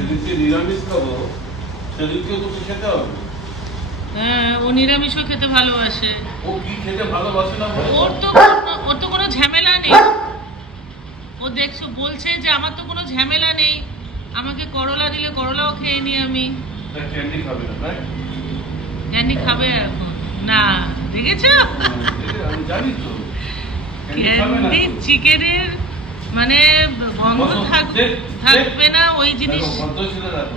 যেদিনকে নিরামিষ খাবো সেদিনকে তোকে খেতে হবে। হ্যাঁ, ও নিরামিষও খেতে ভালোবাসে। ও কি খেতে ভালোবাসে না বলে? ওর তো কোনো ঝামেলা নেই। ও দেখছো বলছে যে আমার তো কোনো ঝামেলা নেই, আমাকে করলা দিলে করলাও খেয়ে নি আমি। ক্যান্ডি খাবে না, তাই? ক্যান্ডি খাবে এখন না, দেখেছো? আমি জানি তো ক্যান্ডি খাবে না। ক্যান্ডি চিকেনের মানে গন্ধ থাকবে না ওই জিনিস। ভদ্র ছিল দেখো।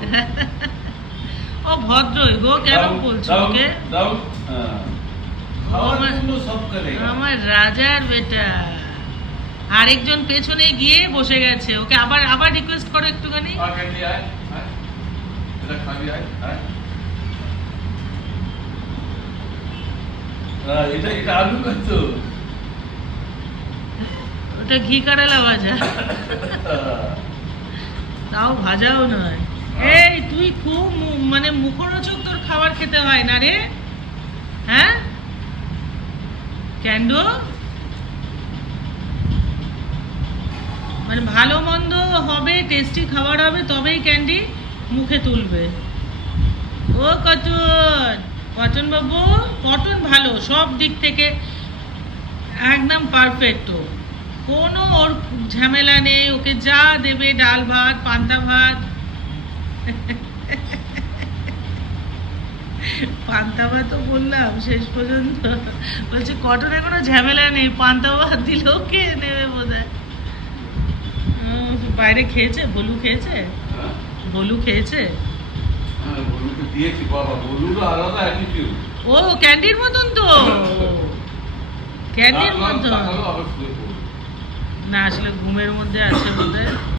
ও ভদ্রই গো, কেন বলছো ওকে? দাও হ্যাঁ, খাওয়ার জন্য সব করে। আমার রাজার বেটা। আরেকজন পেছনে গিয়ে বসে গেছে, ওকে আবার আবার রিকোয়েস্ট করো একটুখানি। ক্যান্ডি আয়, আয় এটা খাবি, আয় আয়। এটা এটা আলু কত? ওটা ঘি কারালা ভাজা, তাও ভাজাও নয়। এই তুই খুব মানে মুখরোচক তোর খাবার খেতে হয় না রে, হ্যাঁ ক্যান্ডো? মানে ভালো মন্দ হবে, টেস্টি খাবার হবে, তবেই ক্যান্ডি মুখে তুলবে। ও কটন, কটন বাবু, কটন ভালো সব দিক থেকে, একদম পারফেক্ট। ও কোনো ওর ঝামেলা নেই, ওকে যা দেবে ডাল ভাত পান্তা ভাত। পান্তা ভাতও বললাম শেষ পর্যন্ত, বলছে কটনের কোনো ঝামেলা নেই, পান্তা ভাত দিলেও খেয়ে নেবে বোধহয়। বাইরে খেয়েছে, বলু খেয়েছে, বলু খেয়েছে। বলুকে দিয়েছি বাবা, বলুর আলাদা অ্যাটিটিউড। ও ক্যান্ডির মতন তো, ক্যান্ডির মতন আবার শুয়ে পড়বে। না, আসলে ঘুমের মধ্যে আছে বোধহয়।